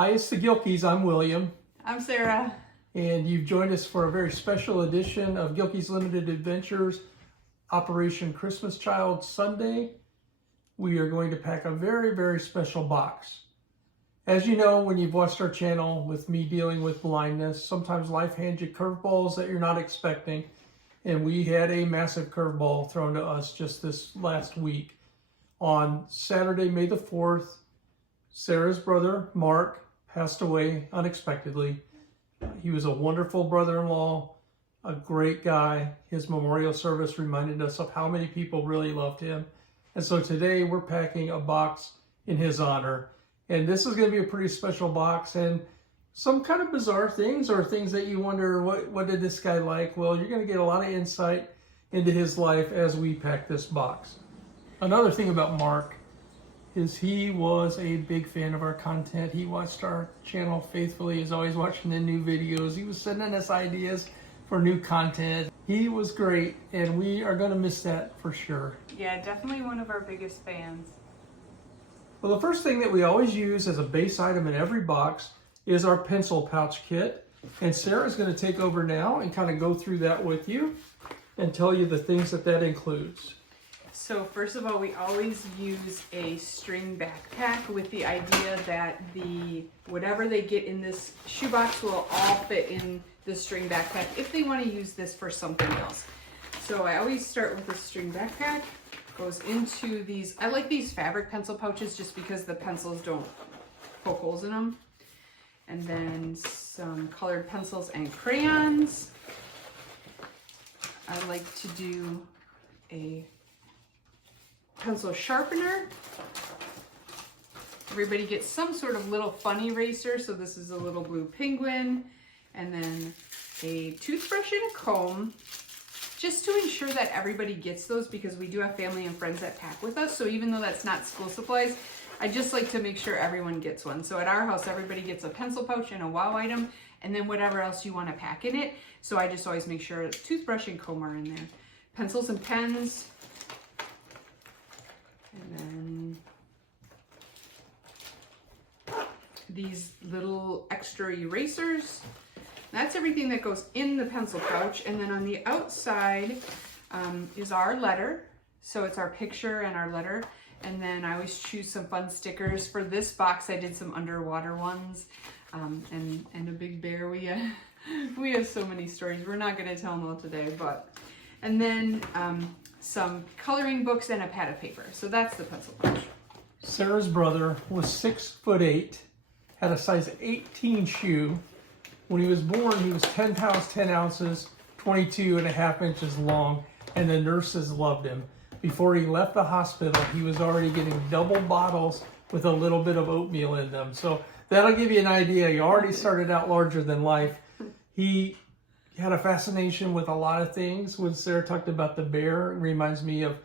Hi, it's the Gilkeys. I'm William. I'm Sarah. And you've joined us for a very special edition of Gilkeys Limited Adventures, Operation Christmas Child Sunday. We are going to pack a very, very special box. As you know, when you've watched our channel with me dealing with blindness, sometimes life hands you curveballs that you're not expecting. And we had a massive curveball thrown to us just this last week. On Saturday, May the 4th, Sarah's brother, Mark, passed away unexpectedly. He was a wonderful brother-in-law, a great guy. His memorial service reminded us of how many people really loved him. And so today we're packing a box in his honor. And this is going to be a pretty special box, and some kind of bizarre things or things that you wonder, what did this guy like? Well, you're going to get a lot of insight into his life as we pack this box. Another thing about Mark is he was a big fan of our content. He watched our channel faithfully. He's always watching the new videos. He was sending us ideas for new content. He was great, and we are going to miss that for sure. Yeah, definitely one of our biggest fans. Well, the first thing that we always use as a base item in every box is our pencil pouch kit. And Sarah's going to take over now and kind of go through that with you and tell you the things that includes. So first of all, we always use a string backpack with the idea that whatever they get in this shoebox will all fit in the string backpack if they want to use this for something else. So I always start with a string backpack. Goes into these, I like these fabric pencil pouches just because the pencils don't poke holes in them. And then some colored pencils and crayons. I like to do a pencil sharpener. Everybody gets some sort of little fun eraser. So this is a little blue penguin. And then a toothbrush and a comb. Just to ensure that everybody gets those, because we do have family and friends that pack with us. So even though that's not school supplies, I just like to make sure everyone gets one. So at our house, everybody gets a pencil pouch and a wow item, and then whatever else you want to pack in it. So I just always make sure toothbrush and comb are in there. Pencils and pens. And then these little extra erasers. That's everything that goes in the pencil pouch. And then on the outside is our letter. So it's our picture and our letter. And then I always choose some fun stickers. For this box, I did some underwater ones and a big bear. We have so many stories. We're not going to tell them all today. And then some coloring books and a pad of paper. So that's the pencil pouch. Sarah's brother was 6'8", had a size 18 shoe. When he was born, he was 10 pounds, 10 ounces, 22.5 inches long, and the nurses loved him. Before he left the hospital, he was already getting double bottles with a little bit of oatmeal in them. So that'll give you an idea. He already started out larger than life. He had a fascination with a lot of things. When Sarah talked about the bear, it reminds me of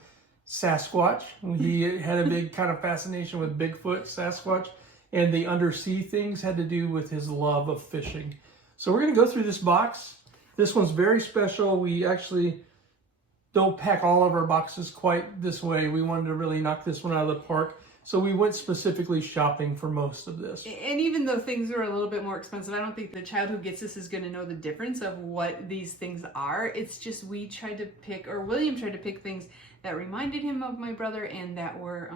Sasquatch. He had a big kind of fascination with Bigfoot, Sasquatch, and the undersea things had to do with his love of fishing. So we're going to go through this box. This one's very special. We actually don't pack all of our boxes quite this way. We wanted to really knock this one out of the park. So we went specifically shopping for most of this. And even though things are a little bit more expensive, I don't think the child who gets this is going to know the difference of what these things are. It's just we tried to pick, or William tried to pick things that reminded him of my brother and that were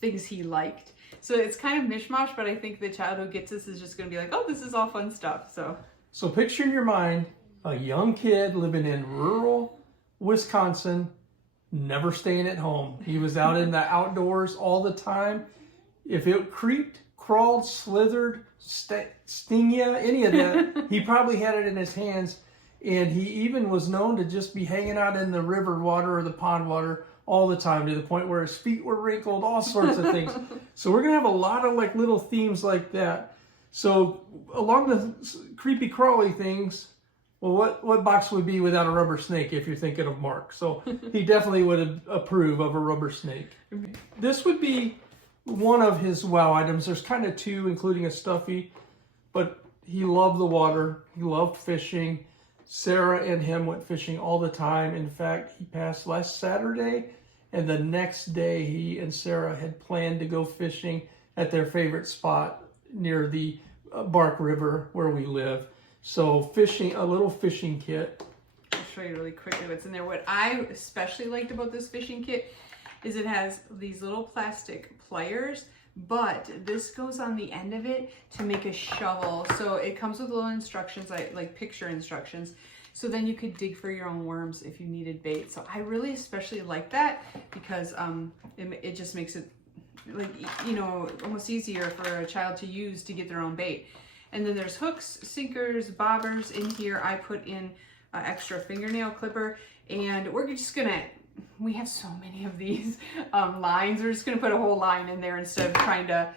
things he liked. So it's kind of mishmash, but I think the child who gets this is just going to be like, oh, this is all fun stuff. So picture in your mind a young kid living in rural Wisconsin, never staying at home. He was out in the outdoors all the time. If it creeped, crawled, slithered, sting you, any of that, he probably had it in his hands. And he even was known to just be hanging out in the river water or the pond water all the time, to the point where his feet were wrinkled, all sorts of things. So we're going to have a lot of like little themes like that. So along the creepy crawly things, well, what box would be without a rubber snake if you're thinking of Mark? So he definitely would approve of a rubber snake. This would be one of his wow items. There's kind of two, including a stuffy, but he loved the water. He loved fishing. Sarah and him went fishing all the time. In fact, he passed last Saturday, and the next day he and Sarah had planned to go fishing at their favorite spot near the Bark River where we live. So fishing, a little fishing kit. I'll show you really quickly what's in there. What I especially liked about this fishing kit is it has these little plastic pliers, but this goes on the end of it to make a shovel. So it comes with little instructions, like picture instructions. So then you could dig for your own worms if you needed bait. So I really especially like that because it just makes it, like, you know, almost easier for a child to use to get their own bait. And then there's hooks, sinkers, bobbers in here. I put in an extra fingernail clipper, and we're just gonna, we have so many of these lines. We're just gonna put a whole line in there instead of trying to,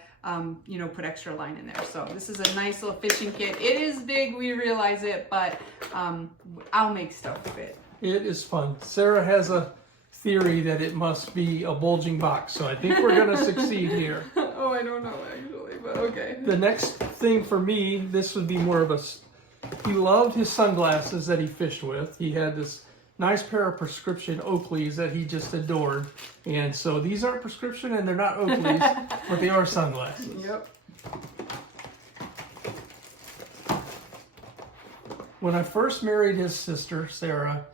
you know, put extra line in there. So this is a nice little fishing kit. It is big, we realize it, but I'll make stuff fit. It is fun. Sarah has a theory that it must be a bulging box, so I think we're gonna succeed here. Oh, I don't know actually, but okay. The next thing for me, this would be more of a, he loved his sunglasses that he fished with. He had this nice pair of prescription Oakleys that he just adored. And so these aren't prescription and they're not Oakleys, but they are sunglasses. Yep. When I first married his sister, Sarah,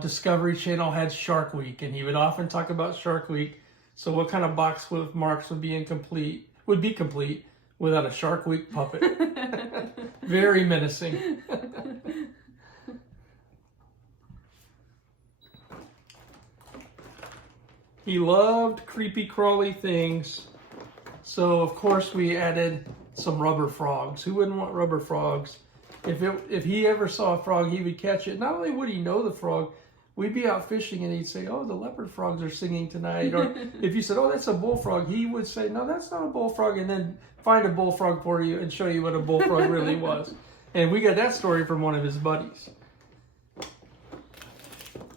Discovery Channel had Shark Week, and he would often talk about Shark Week. So what kind of box with marks would be complete without a Shark Week puppet? Very menacing. He loved creepy crawly things. So of course we added some rubber frogs. Who wouldn't want rubber frogs? If he ever saw a frog, he would catch it. Not only would he know the frog, we'd be out fishing and he'd say, oh, the leopard frogs are singing tonight. Or if you said, oh, that's a bullfrog, he would say, no, that's not a bullfrog, and then find a bullfrog for you and show you what a bullfrog really was. And we got that story from one of his buddies.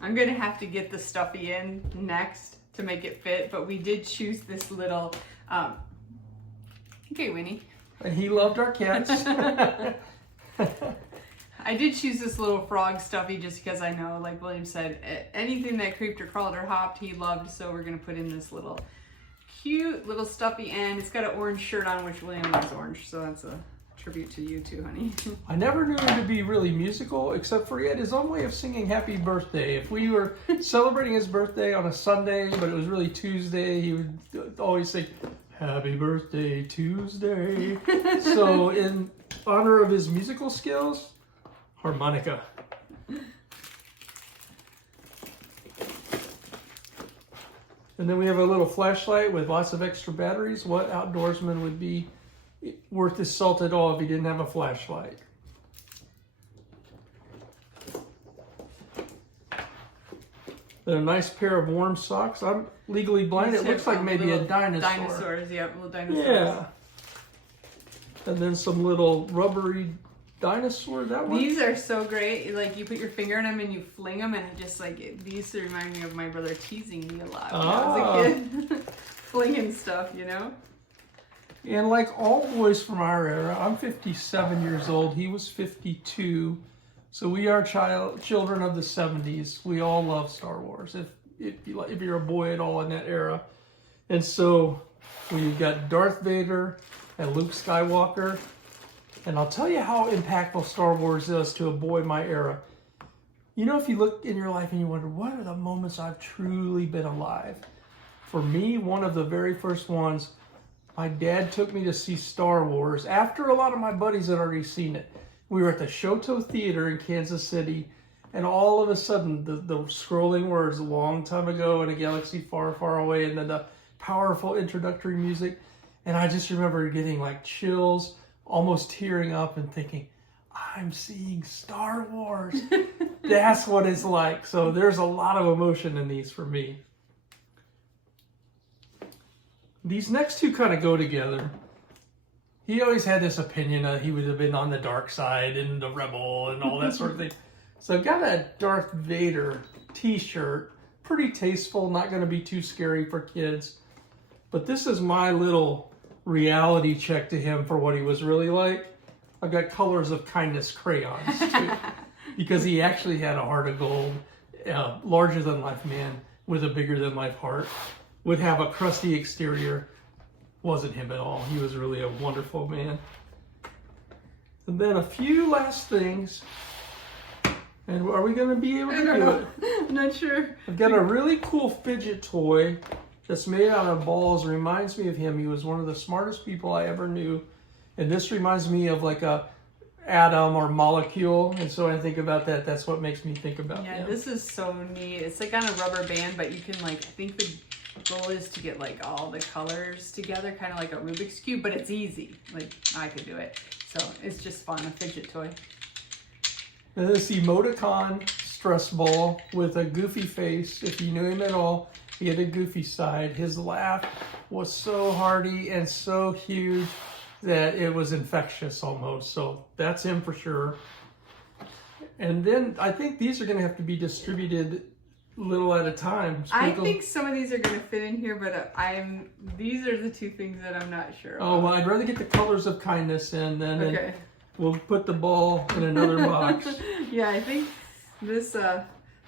I'm gonna have to get the stuffy in next to make it fit, but we did choose this little, okay, Winnie. And he loved our cats. I did choose this little frog stuffy just because I know, like William said, anything that creeped or crawled or hopped, he loved. So we're gonna put in this little cute little stuffy end. It's got an orange shirt on, which William likes orange, so that's a tribute to you too, honey. I never knew him to be really musical, except for he had his own way of singing happy birthday. If we were celebrating his birthday on a Sunday, but it was really Tuesday, he would always say, happy birthday, Tuesday. So in honor of his musical skills, harmonica. And then we have a little flashlight with lots of extra batteries. What outdoorsman would be worth his salt at all if he didn't have a flashlight? Then a nice pair of warm socks. I'm legally blind. It looks like maybe a dinosaur. Dinosaurs, yep, little dinosaurs. Yeah. And then some little rubbery dinosaurs. That one? These are so great. Like, you put your finger in them and you fling them, and it just these remind me of my brother teasing me a lot when I was a kid. Flinging stuff, you know? And like all boys from our era, I'm 57 years old. He was 52. So we are children of the 70s. We all love Star Wars, if you're a boy at all in that era. And so we've got Darth Vader and Luke Skywalker. And I'll tell you how impactful Star Wars is to a boy my era. You know, if you look in your life and you wonder, what are the moments I've truly been alive? For me, one of the very first ones, my dad took me to see Star Wars after a lot of my buddies had already seen it. We were at the Shoto Theater in Kansas City, and all of a sudden, the scrolling words, a long time ago in a galaxy far, far away, and then the powerful introductory music. And I just remember getting like chills, almost tearing up and thinking, I'm seeing Star Wars. That's what it's like. So there's a lot of emotion in these for me. These next two kind of go together. He always had this opinion that he would have been on the dark side and the rebel and all that sort of thing. So I've got a Darth Vader t-shirt. Pretty tasteful, not going to be too scary for kids. But this is my little reality check to him for what he was really like. I've got Colors of Kindness crayons too. Because he actually had a heart of gold, larger than life man with a bigger than life heart. Would have a crusty exterior. wasn't him at all. He was really a wonderful man. And then a few last things. And are we going to be able to do it? I'm not sure. I've got a really cool fidget toy that's made out of balls. It reminds me of him. He was one of the smartest people I ever knew. And this reminds me of like a atom or molecule. And so when I think about that, that's what makes me think about Yeah, him. this is so neat. It's like on a rubber band, but you can like, I think the goal is to get like all the colors together, kind of like a Rubik's Cube, but it's easy. Like I could do it. So it's just fun, a fidget toy. And this emoticon stress ball with a goofy face. If you knew him at all, he had a goofy side. His laugh was so hearty and so huge that it was infectious almost. So that's him for sure. And then I think these are going to have to be distributed little at a time. I think some of these are going to fit in here, but these are the two things that I'm not sure about. Oh, well, I'd rather get the colors of kindness in then. Okay. And we'll put the ball in another box. Yeah, I think this,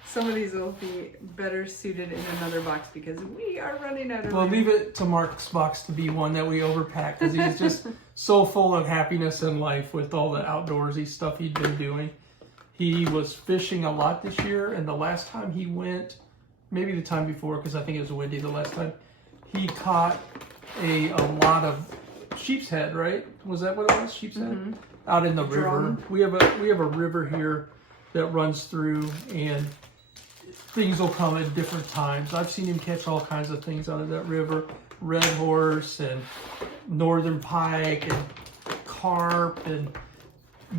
some of these will be better suited in another box because we are running out of We'll room. leave it to Mark's box to be one that we overpack because he's just so full of happiness in life with all the outdoorsy stuff he'd been doing. He was fishing a lot this year, and the last time he went, maybe the time before, because I think it was windy the last time, he caught a lot of sheep's head, right? Was that what it was? Sheep's head? Out in the river. We have a river here that runs through, and things will come at different times. I've seen him catch all kinds of things out of that river. Red horse and northern pike and carp and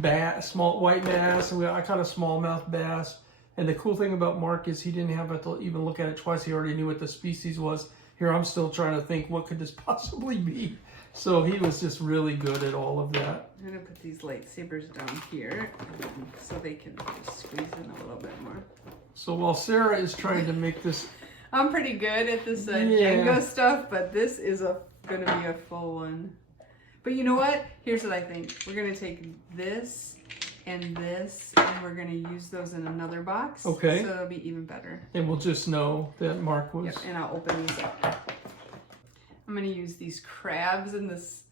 bass, small white bass. And I caught a smallmouth bass. And the cool thing about Mark is he didn't have to even look at it twice. He already knew what the species was. Here I'm still trying to think, what could this possibly be? So he was just really good at all of that. I'm going to put these lightsabers down here so they can just squeeze in a little bit more. So while Sarah is trying to make this... I'm pretty good at this Jenga stuff, but this is going to be a full one. But you know what? Here's what I think. We're going to take this and this, and we're going to use those in another box. Okay. So it'll be even better. And we'll just know that Mark was... Yep, and I'll open these up. I'm going to use these crabs and this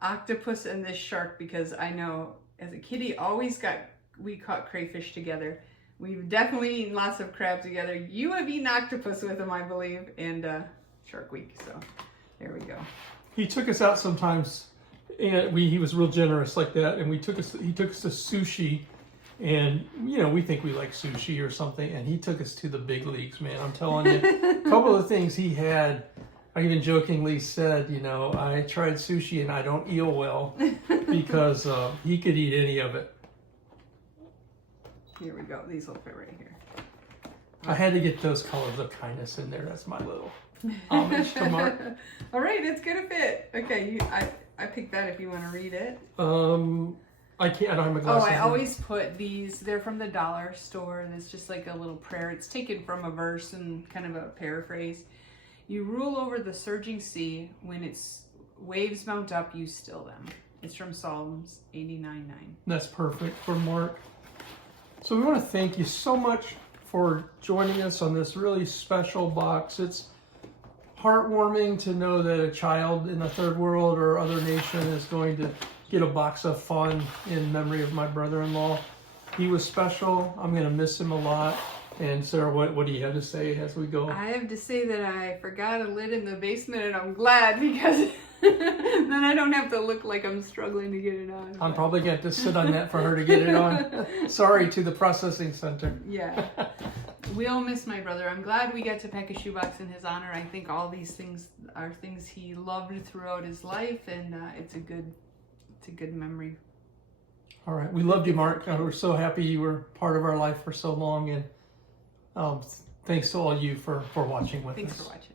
octopus and this shark because I know as a kid we caught crayfish together. We've definitely eaten lots of crabs together. You have eaten octopus with him, I believe, and Shark Week. So there we go. He took us out sometimes, and he was real generous like that. And he took us to sushi, and we think we like sushi or something. And he took us to the big leagues, man. I'm telling you, a couple of things he had. I even jokingly said, I tried sushi and I don't eel well because he could eat any of it. Here we go. These will fit right here. I had to get those colors of kindness in there. That's my little homage to Mark. All right, it's gonna fit. Okay, I picked that if you want to read it. I can't. I don't have my glasses. I always put these. They're from the dollar store, and it's just like a little prayer. It's taken from a verse and kind of a paraphrase. You rule over the surging sea. When its waves mount up, you still them. It's from Psalms 89:9. That's perfect for Mark. So we want to thank you so much for joining us on this really special box. It's heartwarming to know that a child in the third world or other nation is going to get a box of fun in memory of my brother-in-law. He was special. I'm going to miss him a lot. And Sarah, what do you have to say as we go? I have to say that I forgot a lid in the basement, and I'm glad because then I don't have to look like I'm struggling to get it on. I'm probably going to have to sit on that for her to get it on. Sorry to the processing center. Yeah. We'll miss my brother. I'm glad we got to pack a shoebox in his honor. I think all these things are things he loved throughout his life, and it's a good memory. All right. We loved you, Mark. We're so happy you were part of our life for so long, and thanks to all you for watching with us. Thanks for watching.